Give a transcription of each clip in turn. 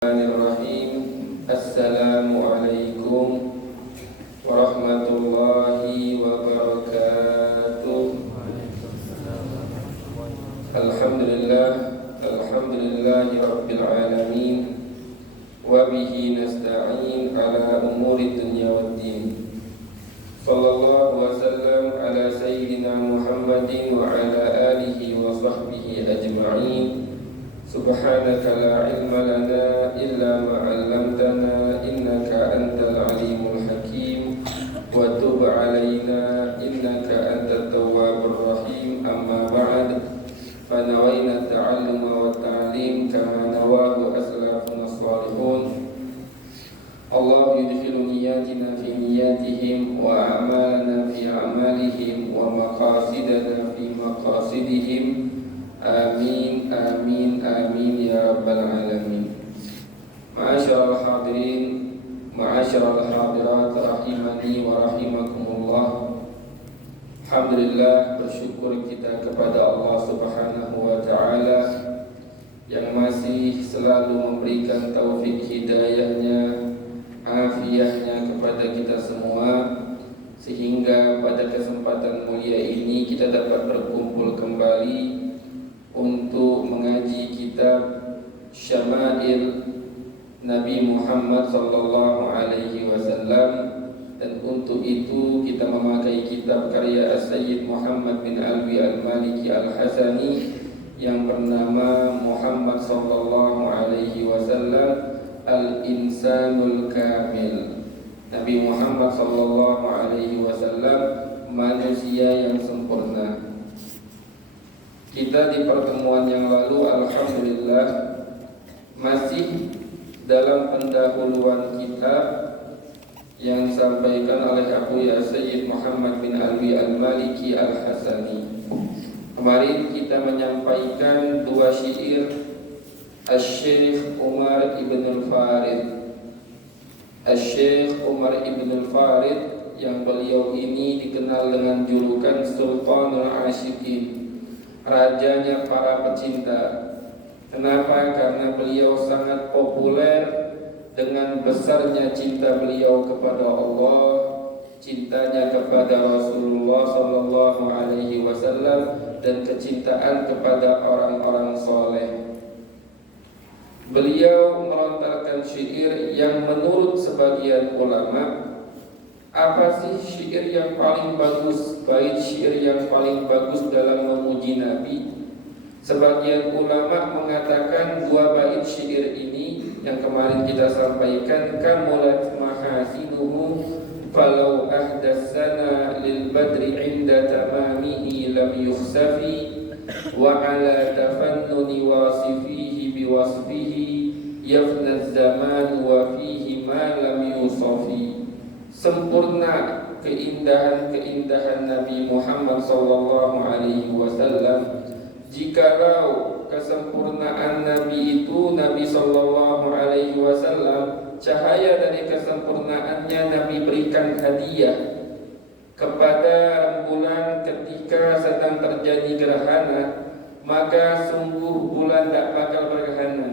Bismillahirrahmanirrahim. Assalamualaikum warahmatullahi wabarakatuh. Alhamdulillahi rabbil alamin. Wa bihi nasta'in ala umuri dunya waddin. Sallallahu wasallam ala sayyidina Muhammadin wa ala alihi wa sahbihi ajma'in. Subhanaka la ilma lana illa ma 'allamtana innaka antal alimul hakim wa tub 'alaina innaka antat tawwabur rahim. Amma ba'd, fa nawayna ta'alluma wa ta'lim kama nawahu aslafuna salihun. Allah yudkhilu niyatina fi niyatihim wa a'malana fi a'malihim wa maqasidana fi maqasidihim. Amin, amin, amin ya rabbal alamin. Ma'asyiral hadirin, ma'asyiral hadirat, rahimani wa rahimakumullah. Alhamdulillah, bersyukur kita kepada Allah Subhanahu wa ta'ala yang masih selalu memberikan taufik hidayahnya, afiahnya kepada kita semua, sehingga pada kesempatan mulia ini kita dapat berkumpul kembali untuk mengaji kitab Syama'il Nabi Muhammad sallallahu alaihi wasallam, dan untuk itu kita memakai kitab karya As-Sayyid Muhammad bin Alwi Al-Maliki Al-Hasani yang bernama Muhammad sallallahu alaihi wasallam Al-Insanul Kamil. Nabi Muhammad sallallahu alaihi wasallam manusia yang sempurna. Kita di pertemuan yang lalu alhamdulillah masih dalam pendahuluan kitab yang disampaikan oleh Abu Ya Sayyid Muhammad bin Alwi Al-Maliki Al-Hasani. Kemarin kita menyampaikan dua syair Asy-Syaikh Umar Ibn Al-Farid. Asy-Syaikh Umar Ibn Al-Farid yang beliau ini dikenal dengan julukan Sultanul Asyikin, rajanya para pecinta. Kenapa? Karena beliau sangat populer dengan besarnya cinta beliau kepada Allah, cintanya kepada Rasulullah sallallahu alaihi wasallam, dan kecintaan kepada orang-orang soleh. Beliau melontarkan syair yang menurut sebagian ulama, apa sih syair yang paling bagus, bait syair yang paling bagus dalam memuji Nabi? Sebagian ulama mengatakan dua bait syair ini yang kemarin kita sampaikan, kamulat mahasinuhu falau ahdatsana lil badri inda tamamihi lam yukhsafi wa ala tafannuni wasifihi biwasfihi yafna zaman wa fihi ma lam yusafi. Sempurna keindahan-keindahan Nabi Muhammad sallallahu alaihi wasallam. Jikalau kesempurnaan Nabi itu, Nabi sallallahu alaihi wasallam, cahaya dari kesempurnaannya Nabi berikan hadiah kepada rembulan ketika sedang terjadi gerhana, maka sungguh bulan tak bakal bergerhana,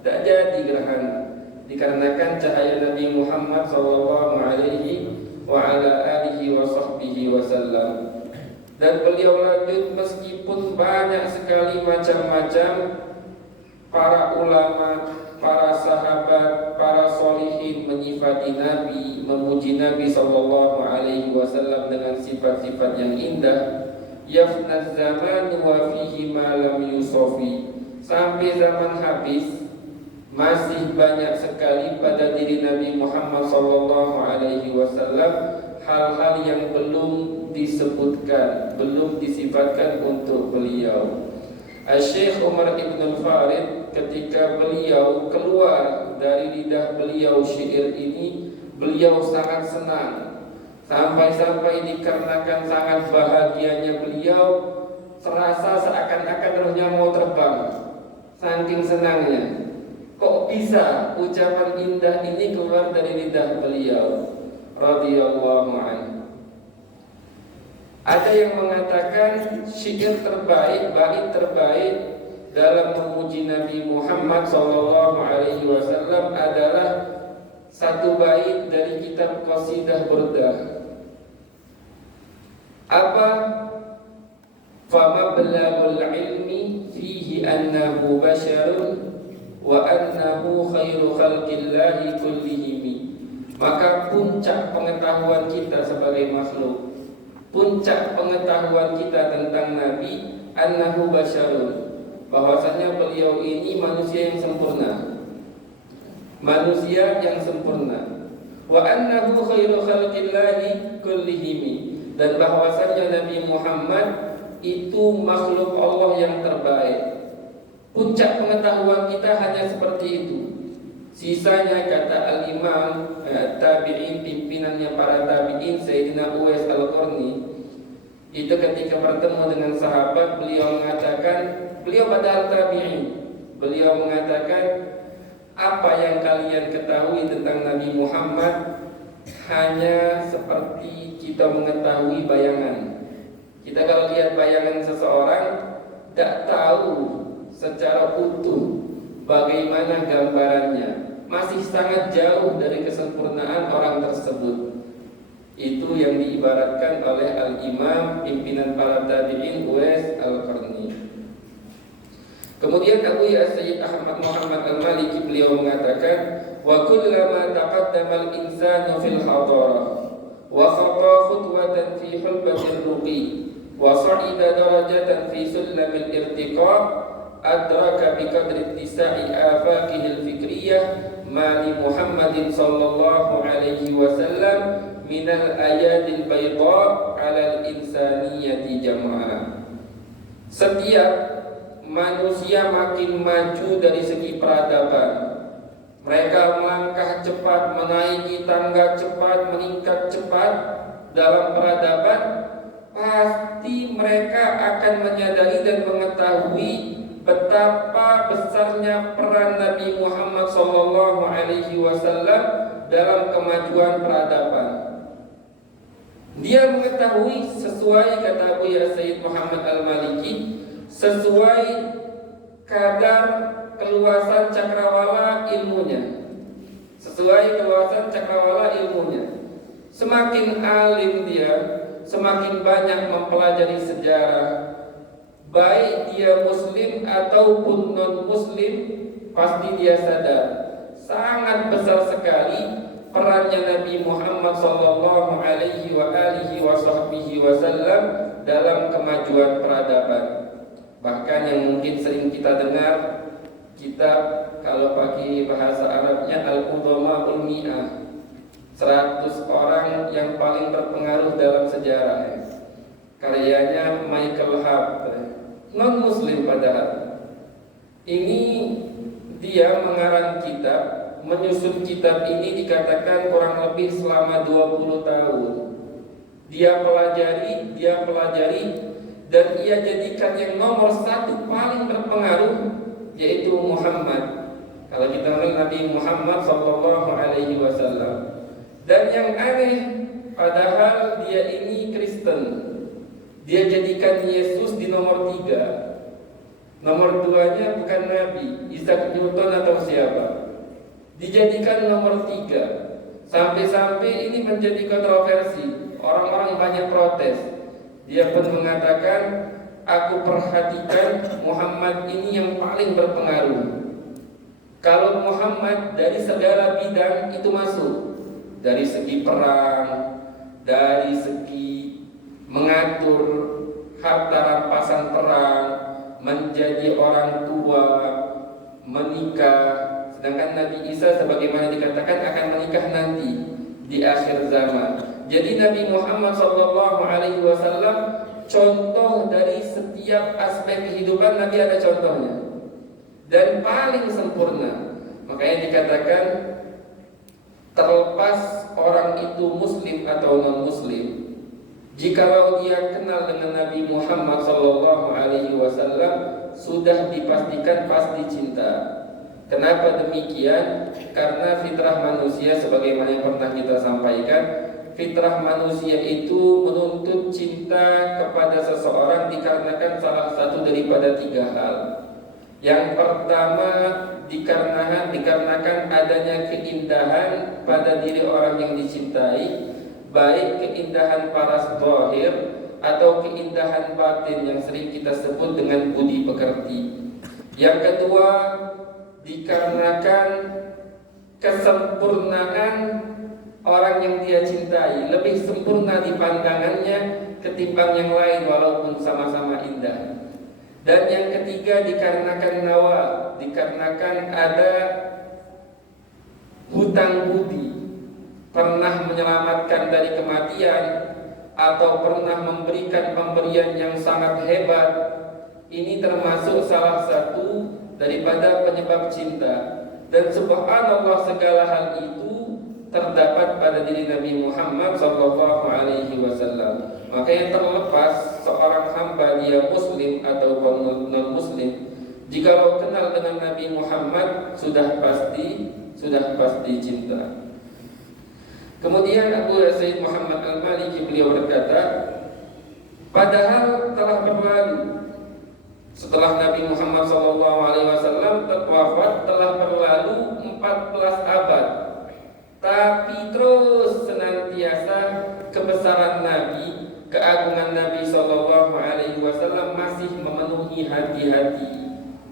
tak jadi gerhana, dikarenakan cahaya Nabi Muhammad sallallahu alaihi wa ala alihi wa sahbihi wasallam. Dan beliau lanjut, meskipun banyak sekali macam-macam para ulama, para sahabat, para solihin menyifati Nabi, memuji Nabi sallallahu alaihi wasallam dengan sifat-sifat yang indah, yafna zaman wa fihi ma lam yusafi. Sampai zaman habis masih banyak sekali pada diri Nabi Muhammad sallallahu alaihi wasallam hal-hal yang belum disebutkan, belum disifatkan untuk beliau. Asy-Syaikh Umar Ibn Al-Farid, ketika beliau keluar dari lidah beliau syair ini, beliau sangat senang. Sampai-sampai dikarenakan sangat bahagianya beliau, serasa seakan-akan rohnya mau terbang, saking senangnya. Kok bisa ucapan indah ini keluar dari lidah beliau radhiyallahu anhu. Ada yang mengatakan syair terbaik, bait terbaik dalam memuji Nabi Muhammad SAW adalah satu bait dari kitab Qasidah Burdah. Apa? Fama belagul ilmi fihi annahu basyarun wa annahu khairu khalqillahi kullihimi. Maka puncak pengetahuan kita sebagai makhluk, puncak pengetahuan kita tentang Nabi, annahu basyarun, bahwasanya beliau ini manusia yang sempurna, manusia yang sempurna. Wa annahu khairu khalqillahi kullihimi, dan bahwasanya Nabi Muhammad itu makhluk Allah yang terbaik. Puncak pengetahuan kita hanya seperti itu. Sisanya, kata al-imam tabi'in, pimpinannya para tabi'in, Sayyidina Uwais al-Qarni, itu ketika bertemu dengan sahabat, beliau mengatakan, beliau padahal tabi'in, beliau mengatakan, apa yang kalian ketahui tentang Nabi Muhammad hanya seperti kita mengetahui bayangan. Kita kalau lihat bayangan seseorang, tidak tahu secara utuh bagaimana gambarannya, masih sangat jauh dari kesempurnaan orang tersebut. Itu yang diibaratkan oleh al-imam pimpinan para tabi'in Uwais al-Qarni. Kemudian Abu Sayyid Ahmad Muhammad al-Maliki, beliau mengatakan, wa kullama taqaddama al-insanu fil hadarah wa khata khutwatan fi hulbatir ruqi wa sa'ida darajatan fi sulamil irtiqa adraka bi qadri ittisa'i afaqihi al-fikriyah ma li Muhammadin sallallahu alaihi wasallam min al-ayatil bayda 'ala al-insaniyati jam'a. Setiap manusia makin maju dari segi peradaban. Mereka melangkah cepat, menaiki tangga cepat, meningkat cepat dalam peradaban. Pasti mereka akan menyadari dan mengetahui betapa besarnya peran Nabi Muhammad SAW dalam kemajuan peradaban. Dia mengetahui sesuai, kata Abu Sayyid Muhammad al-Maliki, sesuai kadar keluasan cakrawala ilmunya, sesuai keluasan cakrawala ilmunya. Semakin alim dia, semakin banyak mempelajari sejarah, baik dia muslim ataupun non muslim, pasti dia sadar sangat besar sekali perannya Nabi Muhammad sallallahu alaihi wasallam dalam kemajuan peradaban. Bahkan yang mungkin sering kita dengar, kitab kalau pakai bahasa Arabnya Al-Qudama'ul Mi'ah, 100 orang yang paling berpengaruh dalam sejarah, karyanya Michael Hart, non muslim padahal. Ini dia mengarang kitab, menyusun kitab ini dikatakan kurang lebih selama 20 tahun. Dia pelajari dan ia jadikan yang nomor satu paling berpengaruh, yaitu Muhammad. Kalau kita mengenal Nabi Muhammad SAW. Dan yang aneh, padahal dia ini Kristen, dia jadikan Yesus di nomor 3. Nomor 2-nya bukan Nabi, Isaac Newton atau siapa, dijadikan nomor 3. Sampai-sampai ini menjadi kontroversi, orang-orang banyak protes. Dia pun mengatakan, aku perhatikan Muhammad ini yang paling berpengaruh. Kalau Muhammad dari segala bidang itu masuk, dari segi perang, dari segi mengatur harta rampasan perang, menjadi orang tua, menikah. Sedangkan Nabi Isa sebagaimana dikatakan akan menikah nanti di akhir zaman. Jadi Nabi Muhammad SAW contoh dari setiap aspek kehidupan, Nabi ada contohnya dan paling sempurna. Makanya dikatakan terlepas orang itu muslim atau non muslim, jikalau dia kenal dengan Nabi Muhammad SAW sudah dipastikan pasti cinta. Kenapa demikian? Karena fitrah manusia sebagaimana yang pernah kita sampaikan, fitrah manusia itu menuntut cinta kepada seseorang dikarenakan salah satu daripada 3 hal. Yang pertama, dikarenakan adanya keindahan pada diri orang yang dicintai, baik keindahan paras zahir atau keindahan batin yang sering kita sebut dengan budi pekerti. Yang kedua, dikarenakan kesempurnaan orang yang dia cintai, lebih sempurna di pandangannya ketimbang yang lain walaupun sama-sama indah. Dan yang ketiga, dikarenakan dikarenakan ada hutang budi, pernah menyelamatkan dari kematian atau pernah memberikan pemberian yang sangat hebat. Ini termasuk salah satu daripada penyebab cinta. Dan subhanallah, segala hal itu terdapat pada diri Nabi Muhammad SAW. Maka yang terlepas seorang hamba dia muslim atau non muslim, jikalau kenal dengan Nabi Muhammad sudah pasti cinta. Kemudian Abu Said Muhammad Al-Maliki beliau berkata, padahal telah berlalu setelah Nabi Muhammad SAW wafat, telah berlalu 14 abad, tapi terus senantiasa kebesaran Nabi, keagungan Nabi SAW masih memenuhi hati-hati.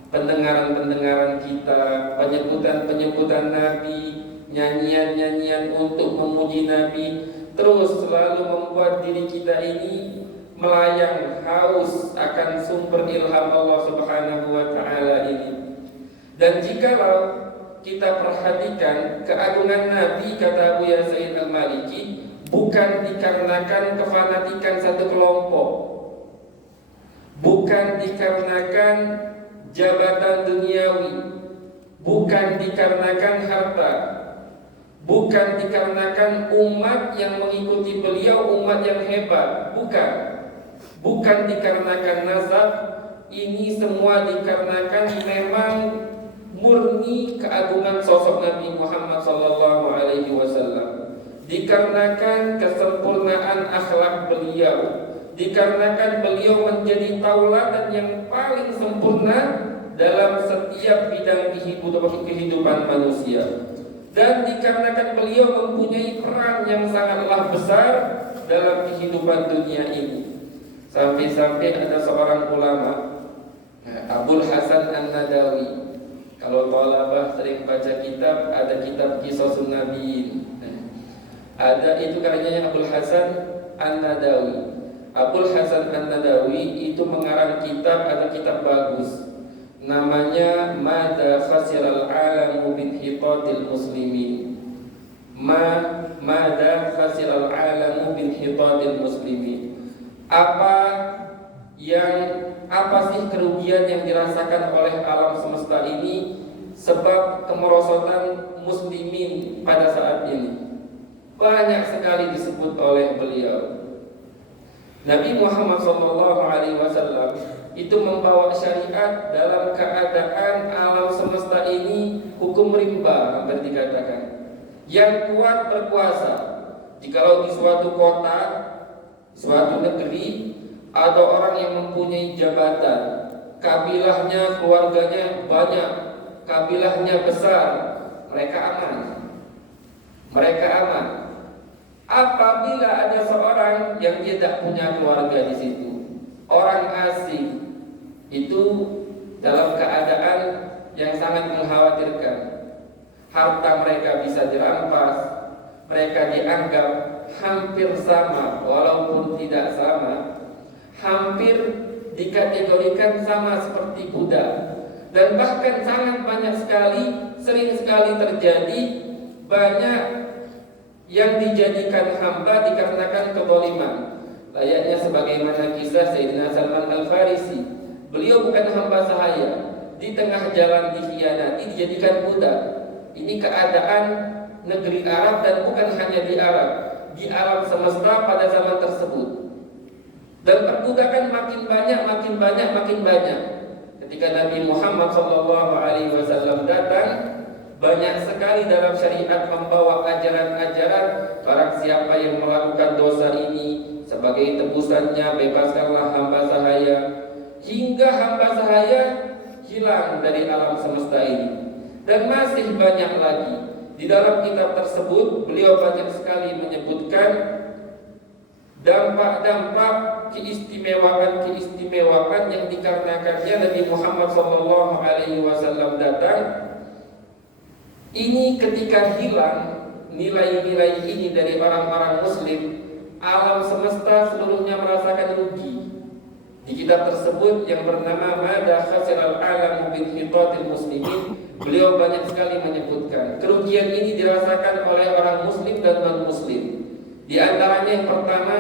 Pendengaran-pendengaran kita, penyebutan-penyebutan Nabi, nyanyian-nyanyian untuk memuji Nabi, terus selalu membuat diri kita ini melayang haus akan sumber ilham Allah Subhanahu wa Ta'ala ini. Dan jikalau kita perhatikan keagungan Nabi, kata Abu Said Al-Maliki, bukan dikarenakan kefanatikan satu kelompok, bukan dikarenakan jabatan duniawi, bukan dikarenakan harta, bukan dikarenakan umat yang mengikuti beliau umat yang hebat, bukan dikarenakan nasab. Ini semua dikarenakan memang murni keagungan sosok Nabi Muhammad SAW, dikarenakan kesempurnaan akhlak beliau, dikarenakan beliau menjadi tauladan yang paling sempurna dalam setiap bidang kehidupan manusia, dan dikarenakan beliau mempunyai peran yang sangatlah besar dalam kehidupan dunia ini. Sampai-sampai ada seorang ulama, Abul Hasan An-Nadawi. Kalau thalabah sering baca kitab, ada kitab Qisasun Nabiyin. Ada itu karyanya Abul Hasan An-Nadawi. Abul Hasan An-Nadawi itu mengarang kitab, ada kitab bagus. Namanya Mada Khasiral Alamu Binhitatil Muslimin. Mada Khasiral Alamu Binhitatil Muslimin. Apa sih kerugian yang dirasakan oleh alam semesta ini sebab kemerosotan muslimin pada saat ini? Banyak sekali disebut oleh beliau. Nabi Muhammad SAW itu membawa syariat dalam keadaan alam semesta ini hukum rimba, hampir dikatakan. Yang kuat berkuasa. Jikalau di suatu kota, suatu negeri, ada orang yang mempunyai jabatan, kabilahnya, keluarganya banyak, kabilahnya besar, mereka aman. Apabila ada seorang yang tidak punya keluarga di situ, orang asing, itu dalam keadaan yang sangat mengkhawatirkan. Harta mereka bisa dirampas, mereka dianggap hampir sama, walaupun tidak sama, hampir dikategorikan sama seperti budak. Dan bahkan sangat banyak sekali, sering sekali terjadi, banyak yang dijadikan hamba dikarenakan kezaliman. Layaknya sebagaimana kisah Sayyidina Salman Al-Farisi. Beliau bukan hamba sahaya, di tengah jalan dikhianati, dijadikan budak. Ini keadaan negeri Arab, dan bukan hanya di Arab, di alam semesta pada zaman tersebut. Dan perbudakan makin banyak. Ketika Nabi Muhammad SAW datang, banyak sekali dalam syariat membawa ajaran-ajaran, barang siapa yang melakukan dosa ini, sebagai tebusannya bebaskanlah hamba sahaya, hingga hamba sahaya hilang dari alam semesta ini. Dan masih banyak lagi. Di dalam kitab tersebut beliau banyak sekali menyebutkan dampak-dampak keistimewaan yang dikarenakannya Nabi Muhammad SAW datang. Ini ketika hilang nilai-nilai ini dari orang-orang Muslim, alam semesta seluruhnya merasakan rugi. Di kitab tersebut yang bernama Mada Khasiral Alam bin Hiqatil Muslimin, beliau banyak sekali menyebutkan kerugian ini dirasakan oleh orang Muslim dan non-Muslim. Di antaranya yang pertama,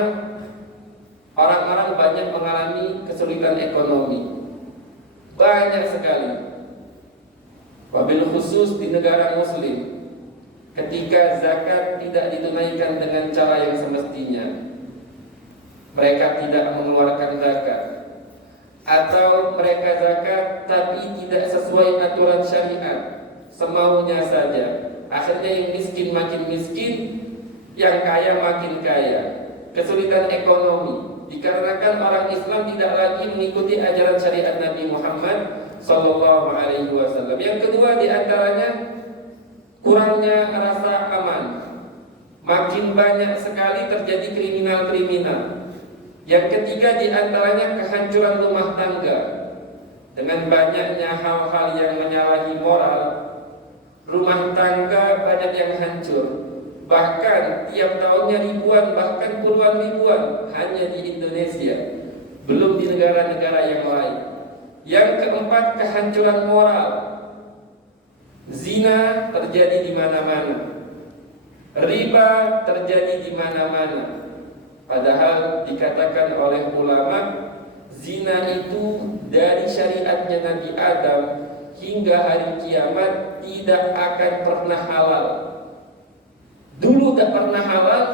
orang-orang banyak mengalami kesulitan ekonomi. Banyak sekali. Wabil khusus di negara Muslim, ketika zakat tidak ditunaikan dengan cara yang semestinya, mereka tidak mengeluarkan zakat, atau mereka zakat tapi tidak sesuai aturan syariat, semaunya saja. Akhirnya yang miskin makin miskin, yang kaya makin kaya. Kesulitan ekonomi dikarenakan orang Islam tidak lagi mengikuti ajaran syariat Nabi Muhammad SAW. Yang kedua diantaranya kurangnya rasa aman. Makin banyak sekali terjadi kriminal-kriminal. Yang ketiga diantaranya kehancuran rumah tangga. Dengan banyaknya hal-hal yang menyalahi moral, rumah tangga banyak yang hancur. Bahkan tiap tahunnya ribuan, bahkan puluhan ribuan hanya di Indonesia, belum di negara-negara yang lain. Yang keempat, kehancuran moral. Zina terjadi di mana-mana, riba terjadi di mana-mana. Padahal dikatakan oleh ulama, zina itu dari syariatnya Nabi Adam hingga hari kiamat tidak akan pernah halal. Dulu tak pernah halal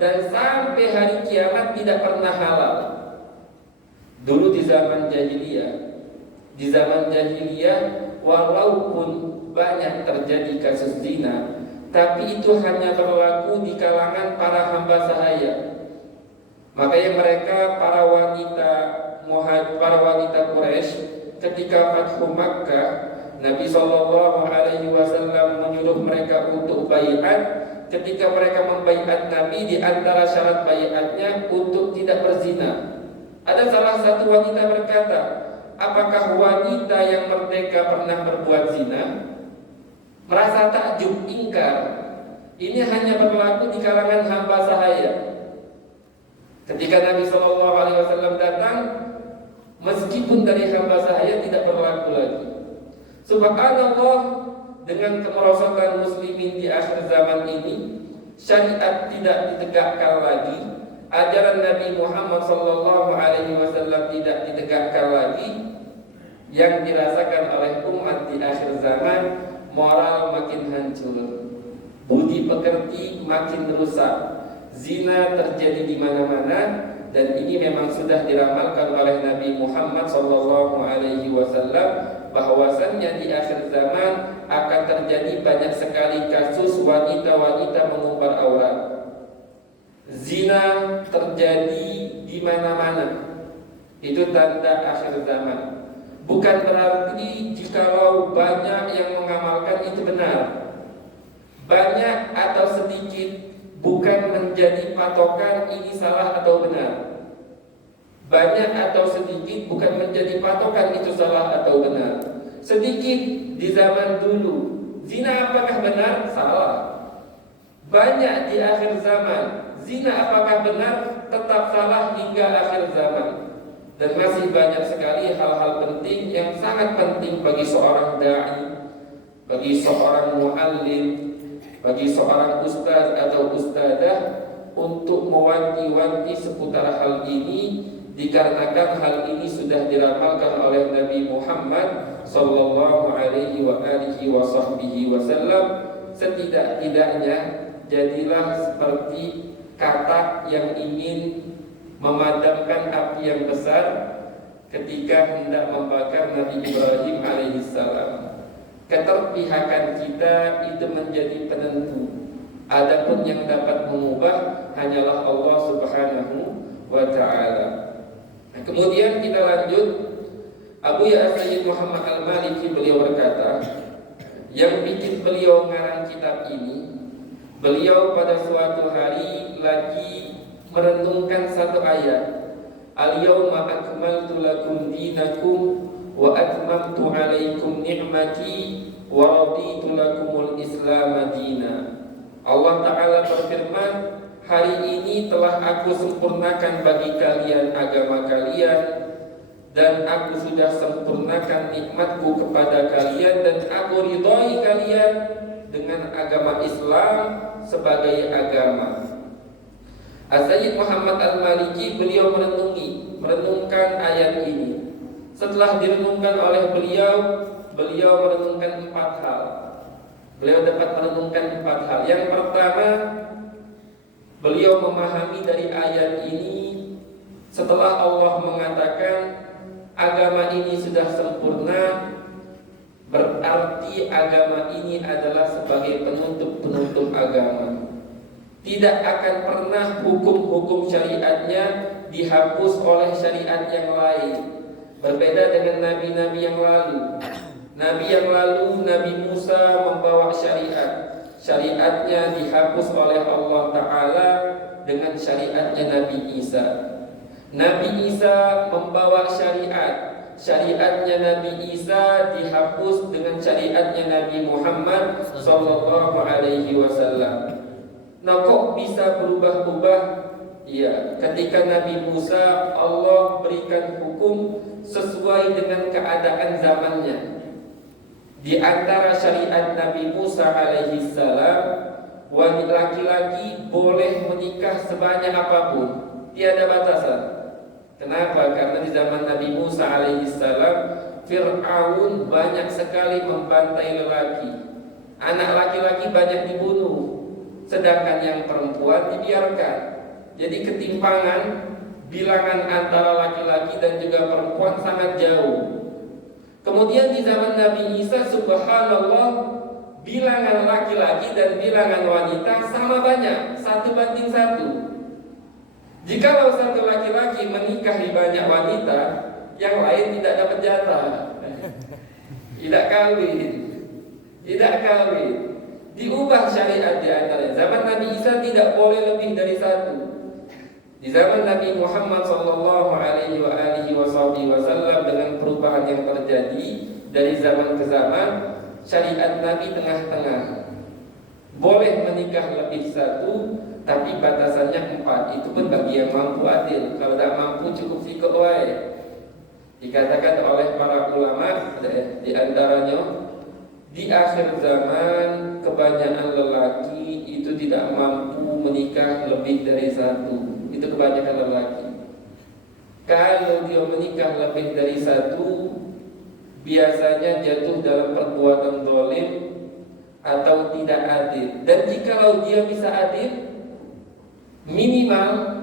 dan sampai hari kiamat tidak pernah halal. Dulu di zaman jahiliyah, walaupun banyak terjadi kasus zina, tapi itu hanya berlaku di kalangan para hamba sahaya. Makanya mereka para wanita Quraisy ketika Fathu Makkah, Nabi SAW menyuruh mereka untuk baiat. Ketika mereka membaiat Nabi, di antara syarat baiatnya untuk tidak berzina. Ada salah satu wanita berkata, apakah wanita yang merdeka pernah berbuat zina? Merasa takjub, ingkar. Ini hanya berlaku di kalangan hamba sahaya. Ketika Nabi SAW datang, meskipun dari hamba sahaya tidak berlaku lagi. Subhanallah, dengan kemerosotan muslimin di akhir zaman ini, syariat tidak ditegakkan lagi, ajaran Nabi Muhammad SAW tidak ditegakkan lagi. Yang dirasakan oleh umat di akhir zaman, moral makin hancur, budi pekerti makin rusak. Zina terjadi di mana-mana, dan ini memang sudah diramalkan oleh Nabi Muhammad SAW bahwasannya di akhir zaman akan terjadi banyak sekali kasus wanita-wanita mengumbar aurat. Zina terjadi di mana-mana. Itu tanda akhir zaman. Bukan berarti jikalau banyak yang mengamalkan itu benar. Banyak atau sedikit bukan menjadi patokan ini salah atau benar. Banyak atau sedikit bukan menjadi patokan itu salah atau benar. Sedikit di zaman dulu, zina apakah benar? Salah. Banyak di akhir zaman, zina apakah benar? Tetap salah hingga akhir zaman. Dan masih banyak sekali hal-hal penting yang sangat penting bagi seorang da'i, bagi seorang muallim, bagi seorang ustaz atau ustadzah untuk mewanti-wanti seputar hal ini, dikarenakan hal ini sudah diramalkan oleh Nabi Muhammad sallallahu alaihi wasallam. Setidak-tidaknya jadilah seperti katak yang ingin memadamkan api yang besar ketika hendak membakar Nabi Ibrahim alaihissalam. Keterpihakan kita itu menjadi penentu. Adapun yang dapat mengubah hanyalah Allah Subhanahu wa ta'ala. Kemudian kita lanjut. Abu Ya Sayyid Muhammad Al-Maliki beliau berkata, yang bikin beliau ngarang kitab ini, beliau pada suatu hari lagi merenungkan satu ayat, Al-yawma akmaltu lakum dinakum wa atmamtu alaikum ni'mati wa raditu lakumul Islam dina. Allah Ta'ala berfirman, hari ini telah aku sempurnakan bagi kalian agama kalian, dan aku sudah sempurnakan nikmatku kepada kalian, dan aku ridhai kalian dengan agama Islam sebagai agama. Sayyid Muhammad Al-Maliki beliau merenungkan ayat ini. Setelah direnungkan oleh beliau merenungkan 4 hal. Beliau dapat merenungkan 4 hal. Yang pertama, beliau memahami dari ayat ini, setelah Allah mengatakan agama ini sudah sempurna, berarti agama ini adalah sebagai penutup agama. Tidak akan pernah hukum-hukum syariatnya dihapus oleh syariat yang lain. Berbeda dengan nabi-nabi yang lalu. Nabi yang lalu, Nabi Musa membawa syariat. Syariatnya dihapus oleh Allah Ta'ala dengan syariatnya Nabi Isa. Nabi Isa membawa syariat. Syariatnya Nabi Isa dihapus dengan syariatnya Nabi Muhammad sallallahu alaihi wasallam. Nah, kok bisa berubah-ubah? Ya, ketika Nabi Musa, Allah berikan hukum sesuai dengan keadaan zamannya. Di antara syariat Nabi Musa alaihi salam, wanita laki-laki boleh menikah sebanyak apapun, tiada batasan. Kenapa? Karena di zaman Nabi Musa alaihi salam, Fir'aun banyak sekali membantai lelaki. Anak laki-laki banyak dibunuh, sedangkan yang perempuan dibiarkan. Jadi ketimpangan bilangan antara laki-laki dan juga perempuan sangat jauh. Kemudian di zaman Nabi Isa, subhanallah, bilangan laki-laki dan bilangan wanita sama banyak, 1:1. Jikalau satu laki-laki menikahi banyak wanita, yang lain tidak dapat jatah, tidak kawin. Diubah syariat di antaranya. Zaman Nabi Isa tidak boleh lebih dari 1. Di zaman Nabi Muhammad sallallahu alaihi wasallam, dengan perubahan yang terjadi dari zaman ke zaman, syariat Nabi tengah-tengah. Boleh menikah lebih 1, tapi batasannya 4. Itu pun bagi yang mampu adil. Kalau tidak mampu cukup sikok wae. Dikatakan oleh para ulama, di antaranya, di akhir zaman kebanyakan lelaki itu tidak mampu menikah lebih dari 1. Itu kebanyakan lelaki. Kalau dia menikah lebih dari 1, biasanya jatuh dalam perbuatan zalim atau tidak adil. Dan jikalau dia bisa adil, minimal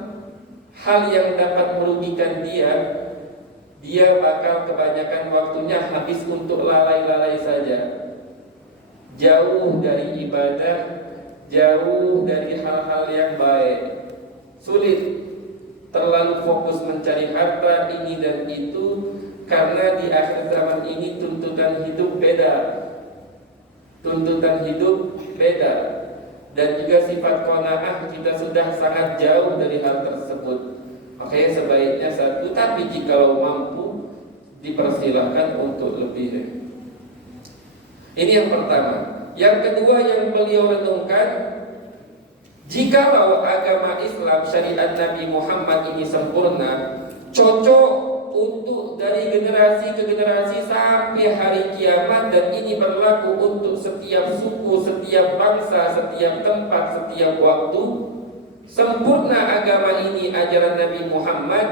hal yang dapat merugikan dia bakal kebanyakan waktunya habis untuk lalai-lalai saja, jauh dari ibadah, jauh dari hal-hal yang baik. Sulit, terlalu fokus mencari harta ini dan itu, karena di akhir zaman ini tuntutan hidup beda, dan juga sifat qanaah kita sudah sangat jauh dari hal tersebut. Makanya sebaiknya 1, tapi jikalau mampu dipersilahkan untuk lebih. Ini yang pertama. Yang kedua yang beliau renungkan, jikalau agama Islam syariat Nabi Muhammad ini sempurna, cocok untuk dari generasi ke generasi sampai hari kiamat, dan ini berlaku untuk setiap suku, setiap bangsa, setiap tempat, setiap waktu. Sempurna agama ini, ajaran Nabi Muhammad.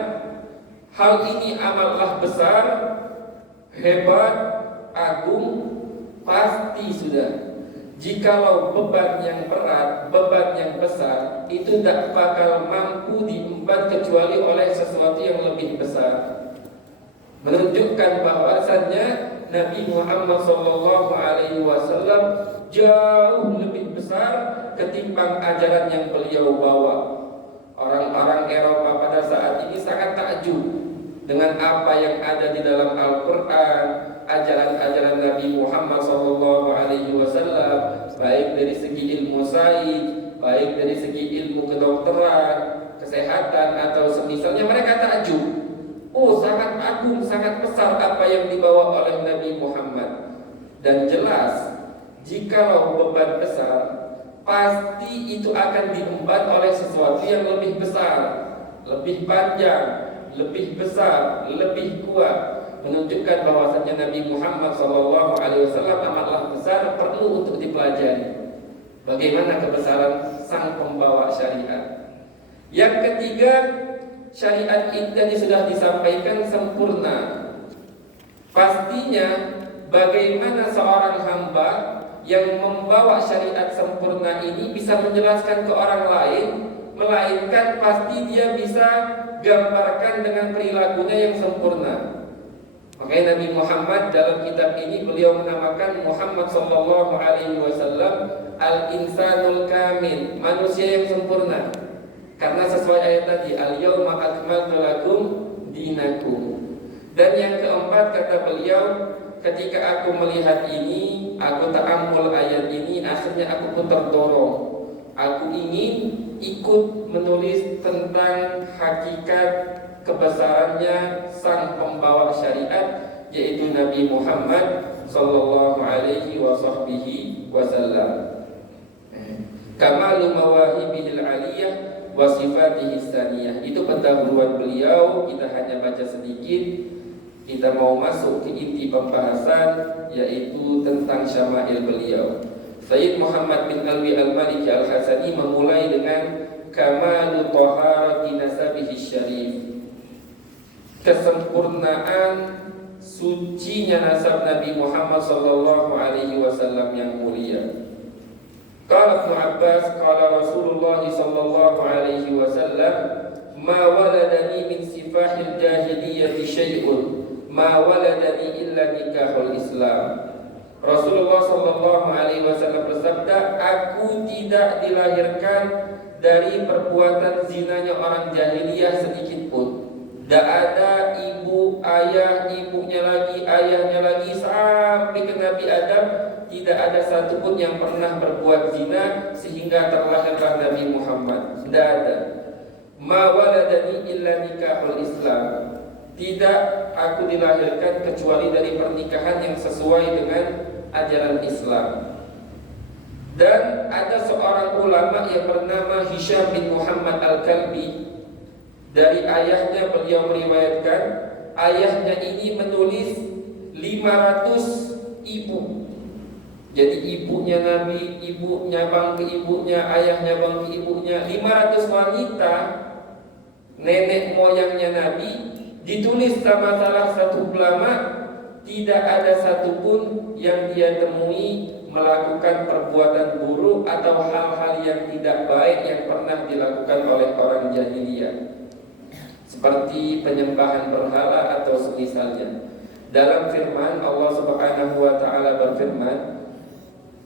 Hal ini amatlah besar, hebat, agung, pasti sudah. Jikalau beban yang berat, beban yang besar, itu tidak bakal mampu diemban kecuali oleh sesuatu yang lebih besar. Menunjukkan bahwasannya Nabi Muhammad SAW jauh lebih besar ketimbang ajaran yang beliau bawa. Orang-orang Eropa pada saat ini sangat takjub dengan apa yang ada di dalam Al-Quran, ajaran-ajaran Nabi Muhammad SAW, baik dari segi ilmu sains, baik dari segi ilmu kedokteran, kesehatan atau semisalnya, mereka takjub. Oh, sangat agung, sangat besar apa yang dibawa oleh Nabi Muhammad. Dan jelas, jikalau beban besar, pasti itu akan diemban oleh sesuatu yang lebih besar, lebih panjang, lebih besar, lebih kuat, menunjukkan bahwasanya Nabi Muhammad SAW amatlah besar, perlu untuk dipelajari. Bagaimana kebesaran sang pembawa syariat. Yang ketiga, syariat ini tadi sudah disampaikan sempurna. Pastinya bagaimana seorang hamba yang membawa syariat sempurna ini bisa menjelaskan ke orang lain, melainkan pasti dia bisa gambarkan dengan perilakunya yang sempurna. Makanya Nabi Muhammad dalam kitab ini beliau menamakan Muhammad sallallahu alaihi wasallam al-insanul kamil, manusia yang sempurna. Karena sesuai ayat tadi, al-yauma akmaltu lakum dinakum. Dan yang keempat kata beliau, ketika aku melihat ini, aku ta'ammul ayat ini, akhirnya aku pun terdorong. Aku ingin ikut menulis tentang hakikat kebesarannya sang pembawa syariat, yaitu Nabi Muhammad sallallahu alaihi wasallam. Kamalu mawahibihil aliyah wa sifatihi saniyah. Itu pendahuluan beliau, kita hanya baca sedikit. Kita mau masuk ke inti pembahasan, yaitu tentang syama'il beliau. Sayyid Muhammad bin Alwi al-Maliki al-Hasani memulai dengan kamalu taharati nasabihi syarif, kesempurnaan sucinya nasab Nabi Muhammad sallallahu alaihi wasallam yang mulia. Qala Ibnu Abbas qala Rasulullah sallallahu alaihi wasallam ma waladani min sifahil jahiliyyah syai'un ma waladani illa nikahul Islam. Rasulullah sallallahu alaihi wasallam bersabda, aku tidak dilahirkan dari perbuatan zinanya orang jahiliyah sedikit pun. Tidak ada ibu, ayah, ibunya lagi, ayahnya lagi, sampai ke Nabi Adam, tidak ada satupun yang pernah berbuat zina sehingga terlahirlah Nabi Muhammad. Tidak ada. Ma waladani illa nikahul Islam. Tidak aku dilahirkan kecuali dari pernikahan yang sesuai dengan ajaran Islam. Dan ada seorang ulama yang bernama Hisham bin Muhammad al-Kalbi. Dari ayahnya beliau meriwayatkan, ayahnya ini menulis 500 ibu. Jadi ibunya Nabi, ibunya bang ke ibunya, ayahnya bang ke ibunya, 500 wanita nenek moyangnya Nabi ditulis sama salah satu ulama, tidak ada satupun yang dia temui melakukan perbuatan buruk atau hal-hal yang tidak baik yang pernah dilakukan oleh orang jahiliyah, seperti penyembahan berhala atau semisalnya. Dalam firman Allah Subhanahu wa taala berfirman,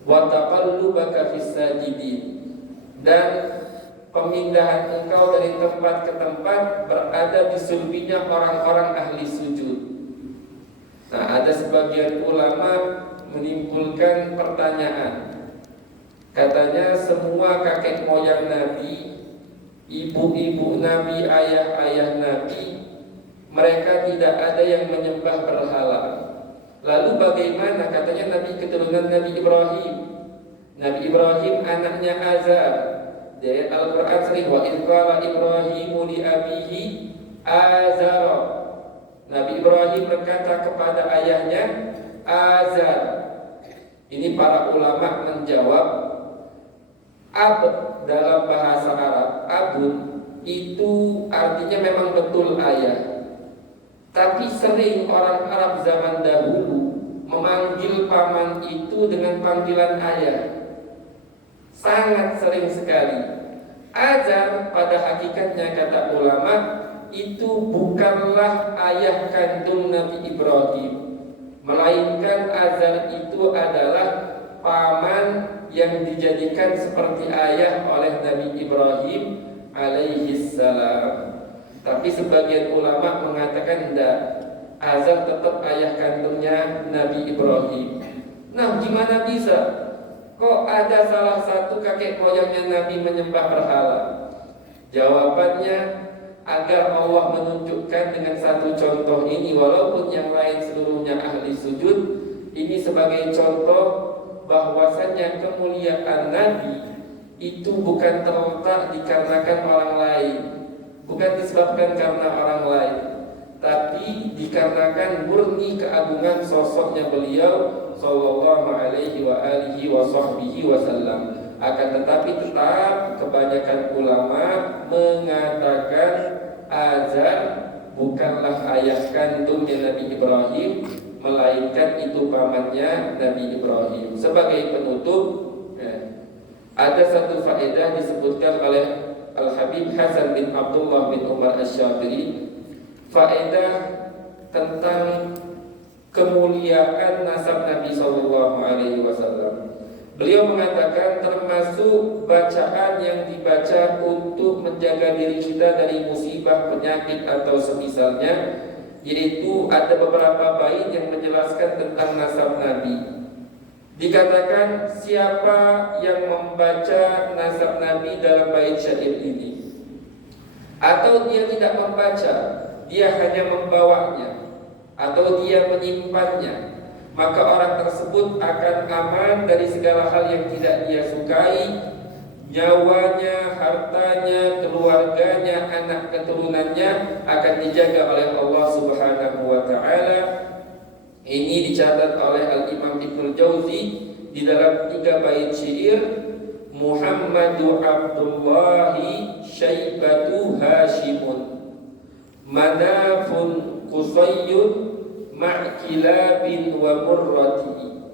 wa taqallubaka fis sajidin, dan pemindahan engkau dari tempat ke tempat berada di sulbinya orang-orang ahli sujud. Nah, ada sebagian ulama menimbulkan pertanyaan. Katanya semua kakek moyang Nabi, ibu-ibu Nabi, ayah-ayah Nabi, mereka tidak ada yang menyembah berhala. Lalu bagaimana? Katanya Nabi keturunan Nabi Ibrahim. Nabi Ibrahim anaknya Azar. Di Al-Quran sering wa idh qala Ibrahimu li abihi Azar. Nabi Ibrahim berkata kepada ayahnya Azar. Ini para ulama menjawab, ab dalam bahasa Arab, abun itu artinya memang betul ayah. Tapi sering orang Arab zaman dahulu memanggil paman itu dengan panggilan ayah. Sangat sering sekali. Azar pada hakikatnya kata ulama itu bukanlah ayah kandung Nabi Ibrahim, melainkan Azar itu adalah paman yang dijadikan seperti ayah oleh Nabi Ibrahim alaihi salam. Tapi sebagian ulama mengatakan tidak, Azar tetap ayah kandungnya Nabi Ibrahim. Nah, gimana bisa? Kok ada salah satu kakek moyangnya Nabi menyembah berhala? Jawabannya, agar Allah menunjukkan dengan satu contoh ini, walaupun yang lain seluruhnya ahli sujud, ini sebagai contoh bahwasannya kemuliaan Nabi itu bukan terletak dikarenakan orang lain, bukan disebabkan karena orang lain, tapi dikarenakan murni keagungan sosoknya beliau sallallahu alaihi wa alihi wa sahbihi wasallam. Akan tetapi tetap kebanyakan ulama mengatakan Azar bukanlah ayah kandungnya Nabi Ibrahim, melainkan itu pamannya Nabi Ibrahim. Sebagai penutup, ada satu faedah disebutkan oleh Al-Habib Hasan bin Abdullah bin Umar Asy-Syafiri, faedah tentang kemuliaan nasab Nabi sallallahu alaihi wasallam. Beliau mengatakan termasuk bacaan yang dibaca untuk menjaga diri kita dari musibah, penyakit atau semisalnya, yaitu ada beberapa bait yang menjelaskan tentang nasab Nabi. Dikatakan siapa yang membaca nasab Nabi dalam bait syair ini, atau dia tidak membaca, dia hanya membawanya atau dia menyimpannya, maka orang tersebut akan aman dari segala hal yang tidak dia sukai. Nyawanya, hartanya, keluarganya, anak keturunannya akan dijaga oleh Allah Subhanahu wa ta'ala. Ini dicatat oleh Al-Imam Ibnul Jauzi di dalam 3 bait syair, Muhammadu Abdullahi Syaibatu Hashimun Manafun Qusayyun ma'kilabin wa murrati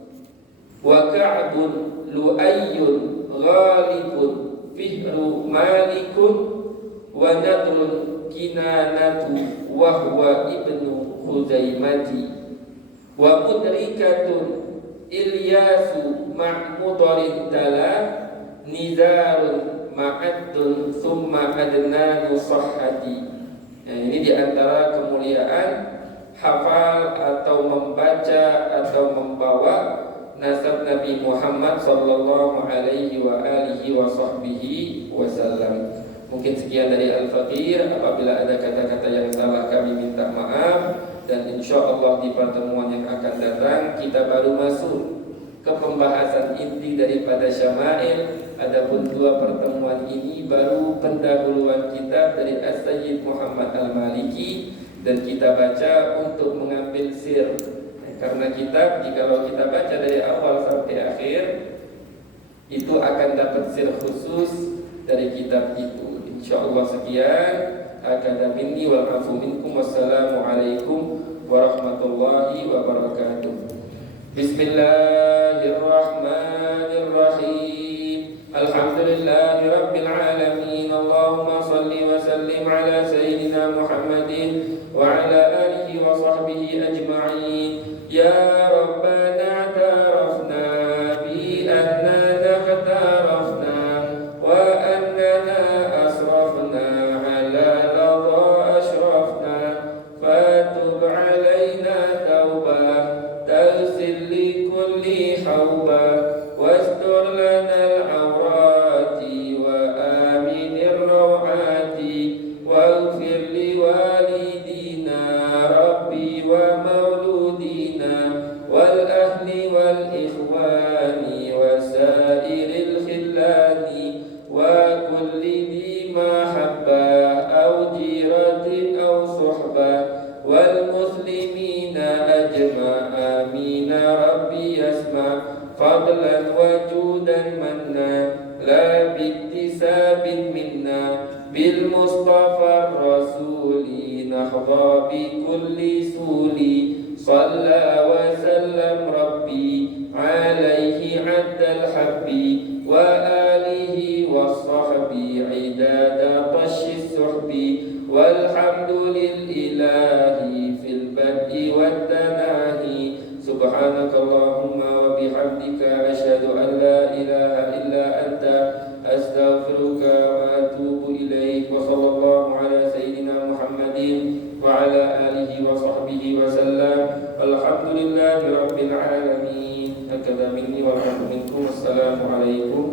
wa ka'bun lu'ayyun ghalibun fihru malikun wa nadrun kinanatu wa huwa ibnu Khuzaimati wa mudrikatun Ilyasu ma'mudarin tala nizarun ma'addun summa adnanu sahhati. Ini diantara kemuliaan hafal atau membaca atau membawa nasab Nabi Muhammad sallallahu alaihi wa alihi wa sahbihi wasallam. Mungkin sekian dari Al-Faqir. Apabila ada kata-kata yang salah kami minta maaf, dan insya Allah di pertemuan yang akan datang kita baru masuk ke pembahasan inti daripada Syama'il. Adapun 2 pertemuan ini baru pendahuluan kitab dari As-Sayyid Muhammad Al-Maliki, dan kita baca untuk mengambil sir. Karena kitab, jikalau kita baca dari awal sampai akhir, itu akan dapat sir khusus dari kitab itu. Insyaallah sekian. Hakadha minni wal afu minkum. Wassalamualaikum warahmatullahi wabarakatuh. Bismillahirrahmanirrahim. Alhamdulillahi rabbil alamin. Allahumma salli wa sallim ala sayyidina Muhammadin wa ala alihi wa sahbihi ajma'in. Ya Rabbana tarafna bi annana qatarafna wa annana asrafna ala ladha ashrafna fatub alayna tawbah tagsil li kulli hawbah wastur lana al-awrati wa aminir rawati waghfir li walidina rabbi wa mauludina wal ahli wal ikhwani wa sairil khillani wa kulli dhi mahabbah aw jiratin aw suhbah wal muslimina ajma' amin rabbi yasma' fadlan wa judan manna la biktisabin minna bil mustafa rasuli nahdha bi kulli suli salla wa sallam rabbi alaihi addal habbi wa alihi wa sahbi idada tashis suhbi walhamdulillahi fil bad'i wat tanahi. Subhanakallahumma wa bihamdika asyhadu an la ilaha illa anta astaghfiruka wa atubu ilaik. Wa sallallahu ala sayyidina Muhammad Assalamualaikum